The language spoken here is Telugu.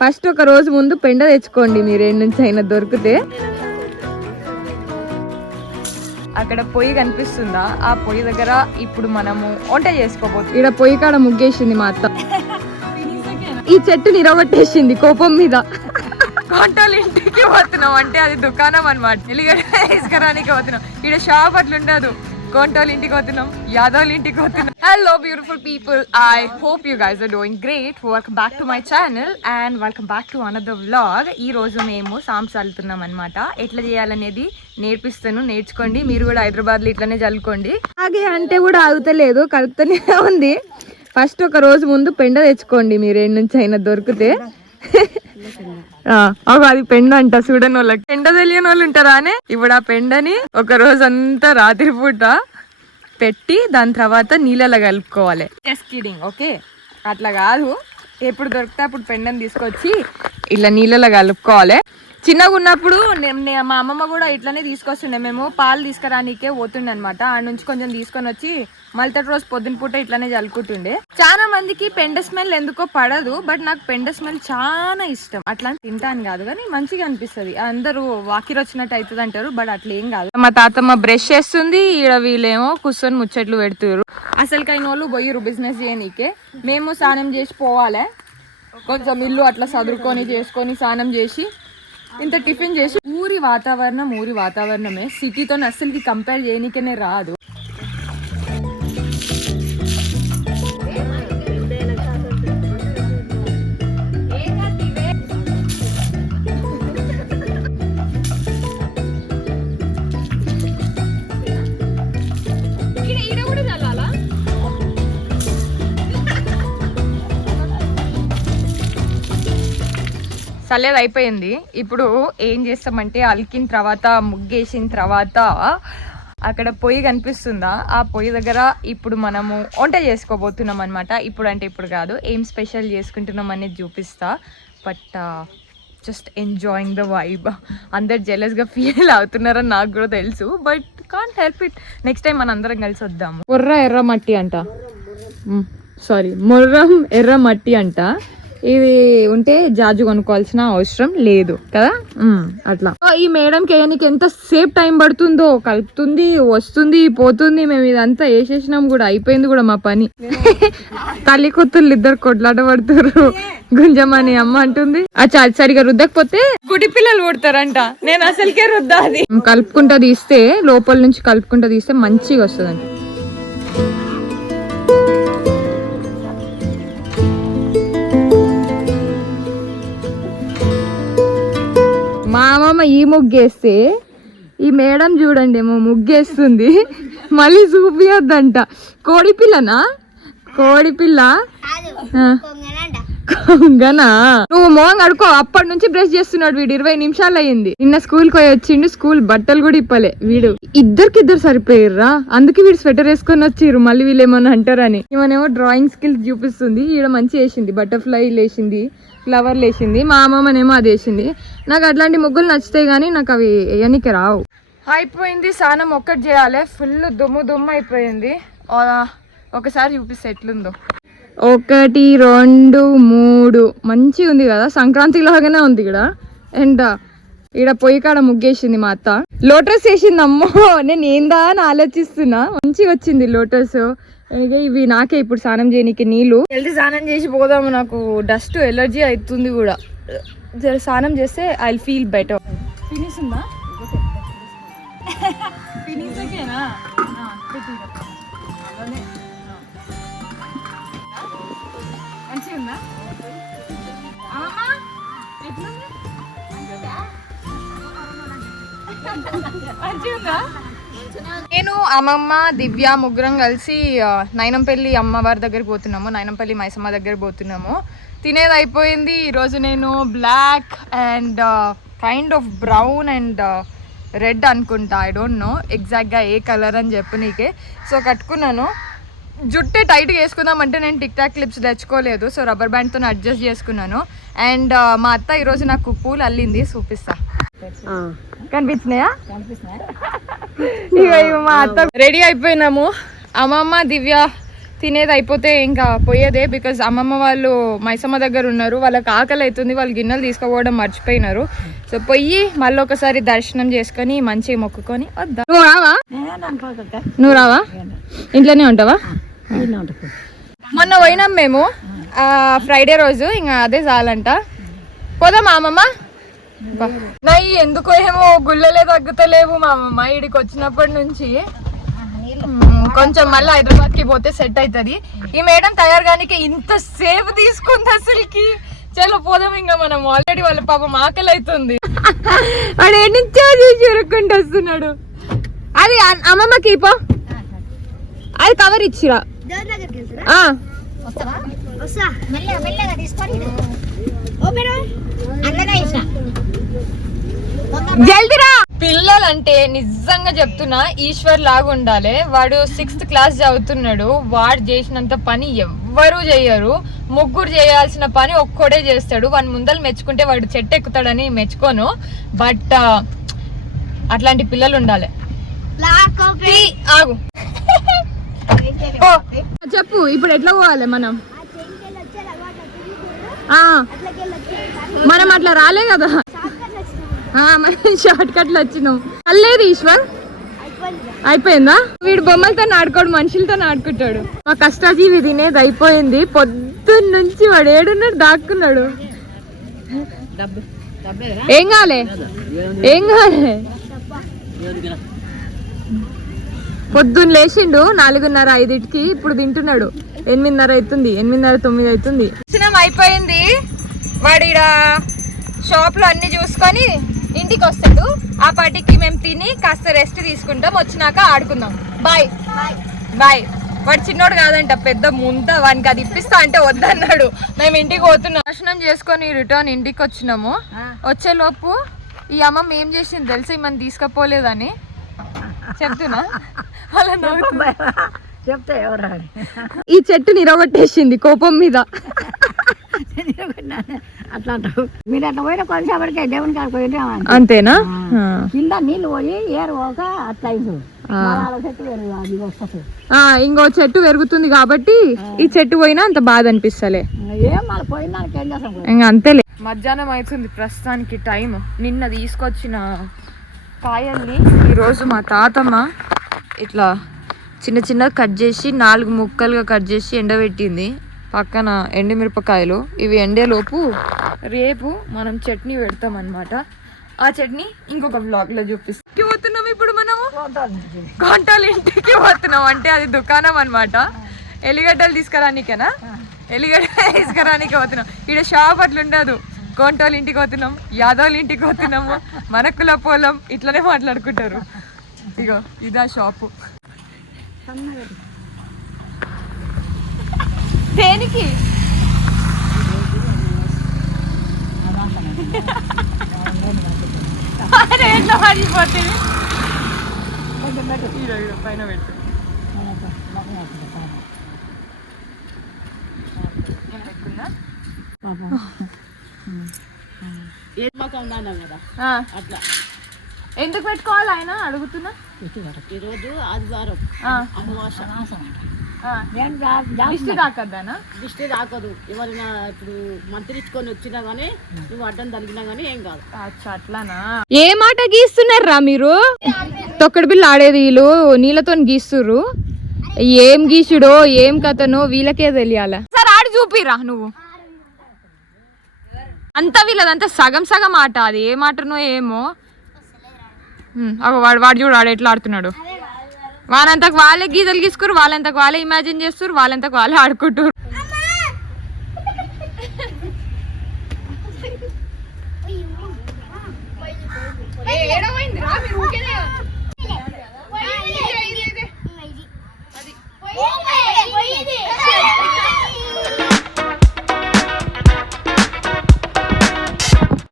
ఫస్ట్ ఒక రోజు ముందు పెండ తెచ్చుకోండి మీరు ఏడు నుంచి అయినా దొరికితే. అక్కడ పొయ్యి కనిపిస్తుందా? ఆ పొయ్యి దగ్గర ఇప్పుడు మనము వంట చేసుకోబోతుంది. ఇక్కడ పొయ్యి కాడ ముగ్గేసింది మా అత్త. ఈ చెట్టు నిరగొట్టేసింది కోపం మీద. కొంటోళ్ళ ఇంటికి పోతున్నాం అంటే అది దుకాణం అనమాట. ఎలిగడ తీసుకురానికి పోతున్నాం. ఇక్కడ షాప్ అట్లుండదు. కొంటోళ్ళ ఇంటికి పోతున్నాం, యాదవ్ల ఇంటికి పోతున్నాం. Hello beautiful people, I hope you guys are doing great. Welcome back to my channel and welcome back to another vlog. ఈ రోజు మేము సాంప్స్ చల్లుతున్నాం అనమాట. ఎట్లా చేయాలనేది నేర్పిస్తాను, నేర్చుకోండి. మీరు కూడా హైదరాబాద్లో ఇట్లానే చల్లుకోండి. అలాగే అంటే కూడా ఆగుతలేదు, కలుపుతూనే ఉంది. ఫస్ట్ ఒక రోజు ముందు పెండ తెచ్చుకోండి మీరు ఏడు నుంచి అయినా దొరికితే. అది పెండ అంట, చూడని వాళ్ళకి. పెండ తెలియని వాళ్ళు ఉంటారా అని ఇప్పుడు ఆ పెండని ఒక రోజు అంతా రాత్రి పూట పెట్టి దాని తర్వాత నీళ్ళలో కలుపుకోవాలి. Just kidding, okay? అట్లా కాదు, ఎప్పుడు దొరికితే అప్పుడు పెండని తీసుకొచ్చి ఇట్లా నీళ్ళలో కలుపుకోవాలి. చిన్నగా ఉన్నప్పుడు మా అమ్మమ్మ కూడా ఇట్లానే తీసుకొస్తుండే. మేము పాలు తీసుకురానికే పోతుండే అనమాట. ఆ నుంచి కొంచెం తీసుకొని వచ్చి మళ్ళీ రోజు పొద్దున పూట ఇట్లానే చల్లుకుంటుండే. చాలా మందికి పెండ స్మెల్ ఎందుకో పడదు, బట్ నాకు పెండ స్మెల్ చాలా ఇష్టం. అట్లా తింటాను కాదు కానీ మంచిగా అనిపిస్తుంది. అందరూ వాకిర్ వచ్చినట్టు అవుతుంది అంటారు, బట్ అట్లా ఏం కాదు. మా తాతమ్మ బ్రష్ చేస్తుంది, ఈడ వీళ్ళేమో కూర్చొని ముచ్చట్లు పెడుతున్నారు. అసలుకైన వాళ్ళు పోయిరు బిజినెస్ చేయనీకే. మేము స్నానం చేసి పోవాలి, కొంచెం ఇల్లు అట్లా చదువుకొని చేసుకొని స్నానం చేసి ఇంత టిఫిన్ చేసి. ఊరి వాతావరణమే సిటీతో అస్సలకి కంపేర్ చేయనీకనే రాదు. చల్లేది అయిపోయింది. ఇప్పుడు ఏం చేస్తామంటే అలికిన తర్వాత ముగ్గేసిన తర్వాత అక్కడ పొయ్యి కనిపిస్తుందా? ఆ పొయ్యి దగ్గర ఇప్పుడు మనము వంట చేసుకోబోతున్నాం అనమాట. ఇప్పుడు అంటే ఇప్పుడు కాదు, ఏం స్పెషల్ చేసుకుంటున్నాం అనేది చూపిస్తా. But just enjoying the vibe. అందరు జెలస్గా ఫీల్ అవుతున్నారని నాకు కూడా తెలుసు, but can't help it. Next time మన అందరం కలిసి వద్దాము. ఎర్ర మట్టి అంట, మొర్రం ఎర్ర మట్టి అంట. ఇది ఉంటే జాజు కొనుక్కోవాల్సిన అవసరం లేదు కదా. అట్లా ఈ మేడంకి వేయడానికి ఎంత సేపు టైం పడుతుందో, కలుపుతుంది, వస్తుంది, పోతుంది. మేము ఇదంతా వేసేసినాం కూడా, అయిపోయింది కూడా మా పని. తల్లి కొత్తులు ఇద్దరు కొట్లాట పడుతున్నారు. గుంజమని అమ్మ అంటుంది, సరిగా రుద్దకపోతే గుడి పిల్లలు పుడతారంట. నేను అసలుకే రుద్దా. అది కలుపుకుంటా తీస్తే, లోపల నుంచి కలుపుకుంటా తీస్తే మంచిగా వస్తుందంట. మా అమ్మమ్మ ఈ ముగ్గేస్తే ఈ మేడం చూడండి ఏమో ముగ్గేస్తుంది, మళ్ళీ చూపియద్దంట. కోడిపిల్లనా? కోడిపిల్ల కొంగనా? నువ్వు మోహం కడుకో. అప్పటి నుంచి బ్రష్ చేస్తున్నాడు వీడు. 20 నిమిషాలు అయ్యింది. నిన్న స్కూల్ పోయి వచ్చిండు, స్కూల్ బట్టలు కూడా ఇప్పలే వీడు. ఇద్దరు సరిపోయారా, అందుకే వీడు స్వెటర్ వేసుకొని వచ్చిర్రు. మళ్ళీ వీళ్ళు ఏమన్నా అంటారని. ఏమనేమో డ్రాయింగ్ స్కిల్స్ చూపిస్తుంది. ఈడ మంచి వేసింది, బటర్ఫ్లై లేసింది, ఫ్లవర్ లేసింది. మా అమ్మమ్మనేమో అది వేసింది. నాకు అట్లాంటి ముగ్గులు నచ్చుతాయి కానీ నాకు అవి వేయనికి రావు. అయిపోయింది, స్నానం ఒక్కటి చేయాలి. ఫుల్ దుమ్ము అయిపోయింది. ఒకసారి చూపిస్తే ఎట్లుందో. 1 2 3 మంచిగా ఉంది కదా, సంక్రాంతి లాగానే ఉంది ఇక్కడ. అండ్ ఇక్కడ పొయ్యి కాడ ముగ్గేసింది మా అత్త. లోటస్ వేసింది. అమ్మో, నేను ఏందా అని ఆలోచిస్తున్నా. మంచిగా వచ్చింది లోటస్. ఇవి నాకే ఇప్పుడు స్నానం చేయనీకి నీళ్ళు. వెళ్తే స్నానం చేసి పోదాము. నాకు డస్ట్ ఎలర్జీ అవుతుంది కూడా. స్నానం చేస్తే I will feel better. Finish ఉందా? ఫినిష్ ఓకేనా? మంచిగా ఉందా? నేను అమ్మమ్మ దివ్య ముగ్గురం కలిసి నైనంపల్లి అమ్మవారి దగ్గరికి పోతున్నాము. నైనంపల్లి మైసమ్మ దగ్గర పోతున్నాము. తినేది అయిపోయింది. ఈరోజు నేను black and kind of brown and red అనుకుంటా, ఐ డోంట్ నో ఎగ్జాక్ట్గా ఏ కలర్ అని చెప్పనీకే. సో కట్టుకున్నాను. జుట్టు టైట్గా వేసుకుందాం అంటే నేను టిక్ టాక్ క్లిప్స్ తెచ్చుకోలేదు, సో రబ్బర్ బ్యాండ్తో అడ్జస్ట్ చేసుకున్నాను. అండ్ మా అత్త ఈరోజు నాకు పూలు అల్లింది, చూపిస్తా. కనిపించినాయా? మా అత్త రెడీ అయిపోయినాము. అమ్మమ్మ దివ్య తినేది అయిపోతే ఇంకా పోయేదే. బికాజ్ అమ్మమ్మ వాళ్ళు మైసమ్మ దగ్గర ఉన్నారు, వాళ్ళకి ఆకలి అవుతుంది, వాళ్ళు గిన్నెలు తీసుకుపోవడం మర్చిపోయినారు. సో పోయి మళ్ళీ ఒకసారి దర్శనం చేసుకొని మంచిగా మొక్కుకొని వద్దా. నువ్వు రావా? నువ్వు రావా? ఇంట్లోనే ఉంటావా? మొన్న పోయినాం మేము ఫ్రైడే రోజు, ఇంకా అదే చాలంట. పోదామా అమ్మమ్మ? నయ్యి ఎందుకో ఏమో గుళ్ళలే తగ్గుతలేవు మా అమ్మమ్మ. ఇడికి వచ్చినప్పటి నుంచి కొంచెం మళ్ళీ హైదరాబాద్ కి పోతే సెట్ అవుతుంది. ఈ మేడం తయారు కానీ ఇంత సేపు తీసుకుంది అసలుకి. చలో పోదాం ఇంకా మనం. ఆల్రెడీ వాళ్ళ పాపం ఆకలి అవుతుంది. వాడు ఎన్నించో చూసి ఉరుక్కుంటూ వస్తున్నాడు. అది అమ్మమ్మకి పో, అది కవర్ ఇచ్చిరా. జల్దిరా. పిల్లలంటే నిజంగా చెప్తున్నా ఈశ్వర్ లాగా ఉండాలి. వాడు 6th క్లాస్ చదువుతున్నాడు. వాడు చేసినంత పని ఎవ్వరూ చెయ్యరు. ముగ్గురు చేయాల్సిన పని ఒక్కడే చేస్తాడు. వాడి ముందలు మెచ్చుకుంటే వాడు చెట్టు ఎక్కుతాడని మెచ్చుకోను, బట్ అట్లాంటి పిల్లలు ఉండాలి. ఆగు చెప్పు, ఇప్పుడు ఎట్లా పోవాలి మనం? మనం అట్లా రాలే కదా, మనం షార్ట్ కట్లు వచ్చినాం. అల్లేదు ఈశ్వర్, అయిపోయిందా? వీడు బొమ్మలతో ఆడుకోడు, మనుషులతో ఆడుకుంటాడు. మా కష్టాజీవి తినేది అయిపోయింది. పొద్దున్న నుంచి వాడు ఏడున్నాడు, దాక్కున్నాడు. ఏం కాలే, ఏం కాలే. పొద్దున్న లేచిండు 4:30-5కి, ఇప్పుడు తింటున్నాడు. 8:30 అవుతుంది, 8:30-9 అవుతుంది. దర్శనం అయిపోయింది. వాడు ఈడ షాప్ లో అన్ని చూసుకొని ఇంటికి వస్తాడు. ఆ పాటికి మేము తిని కాస్త రెస్ట్ తీసుకుంటాం. వచ్చినాక ఆడుకుందాం. Bye bye. వాడు చిన్నోడు కాదంట, పెద్ద ముంత. వానికి అది ఇప్పిస్తా అంటే వద్దన్నాడు. మేము ఇంటికి పోతున్నాం. దర్శనం చేసుకొని రిటర్న్ ఇంటికి వచ్చినాము. వచ్చేలోపు ఈ అమ్మమ్మ ఏం చేసింది తెలిసి మనం తీసుకపోలేదని చెప్తున్నా. అలా చెప్తే ఎవరు ఈ చెట్టు నిరగొట్టేసింది కోపం మీద. అట్లా మీరు అట్లా పోయిన కొంచెంపటికే దేవుని కాడికి పోయినా అంతేనా? కింద నీళ్ళు పోయి ఏరు పోక అట్లా చెట్టు వస్తుంది. ఇంకో చెట్టు పెరుగుతుంది కాబట్టి ఈ చెట్టు పోయినా అంత బాధ అనిపిస్తలే. ఏం మళ్ళీ పోయినానికి ఏం చేస్తాం, ఇంకా అంతేలే. మధ్యాహ్నం అవుతుంది ప్రస్తుతానికి టైం. నిన్న తీసుకొచ్చిన కాయల్ని ఈరోజు మా తాతమ్మ ఇట్లా చిన్న చిన్న కట్ చేసి 4 ముక్కలుగా కట్ చేసి ఎండబెట్టింది. పక్కన ఎండుమిరపకాయలు. ఇవి ఎండేలోపు రేపు మనం చట్నీ పెడతాం అన్నమాట. ఆ చట్నీ ఇంకొక బ్లాగ్ లో చూపిస్తాం. పోతున్నాం ఇప్పుడు మనము కొంటాల ఇంటికి పోతున్నాం. అంటే అది దుకాణం అన్నమాట. ఎల్లిగడ్డలు తీసుకురానికేనా? ఎల్లిగడ్డలు తీసుకురానికే పోతున్నాం. ఇక్కడ షాప్ అట్లా ఉండదు. కొంటోళ్ళ ఇంటికి పోతున్నాం, యాదవ్ల ఇంటికి పోతున్నాము, మనకుల పొలం, ఇట్లనే మాట్లాడుకుంటారు. ఇగో ఇదా షాపు. దేనికి? రేట్లో పడిపోతుంది. పైన పెట్టు. ఎందుకు పెట్టుకోవాలి ఆయన అడుగుతున్నా. ఈరోజు ఆదివారం అమావాస్య. దిష్టి తాకద్దానా? దిష్టి తాకదు. ఎవరైనా ఇప్పుడు మంత్రించుకొని వచ్చినా గానీ నువ్వు అడ్డం తగిలినా గానీ ఏం కాదు. అట్లానా? ఏ మాట గీస్తున్నారా మీరు? తొక్కడి పిల్ల ఆడేది వీళ్ళు నీళ్ళతో గీస్తుర్రు. ఏం గీసుడో ఏం కథనో వీళ్ళకే తెలియాల. సరే ఆడి చూపిరా నువ్వు. అంతా వీళ్ళదంతా సగం సగం ఆట. అది ఏ మాటనో ఏమో. వాడు చూడు ఆడు ఎట్లా ఆడుతున్నాడు. వాళ్ళంతకు వాళ్ళే గీతలు గీసుకురు, వాళ్ళంతకు వాళ్ళే ఇమాజిన్ చేస్తారు, వాళ్ళంతకు వాళ్ళే ఆడుకుంటారు.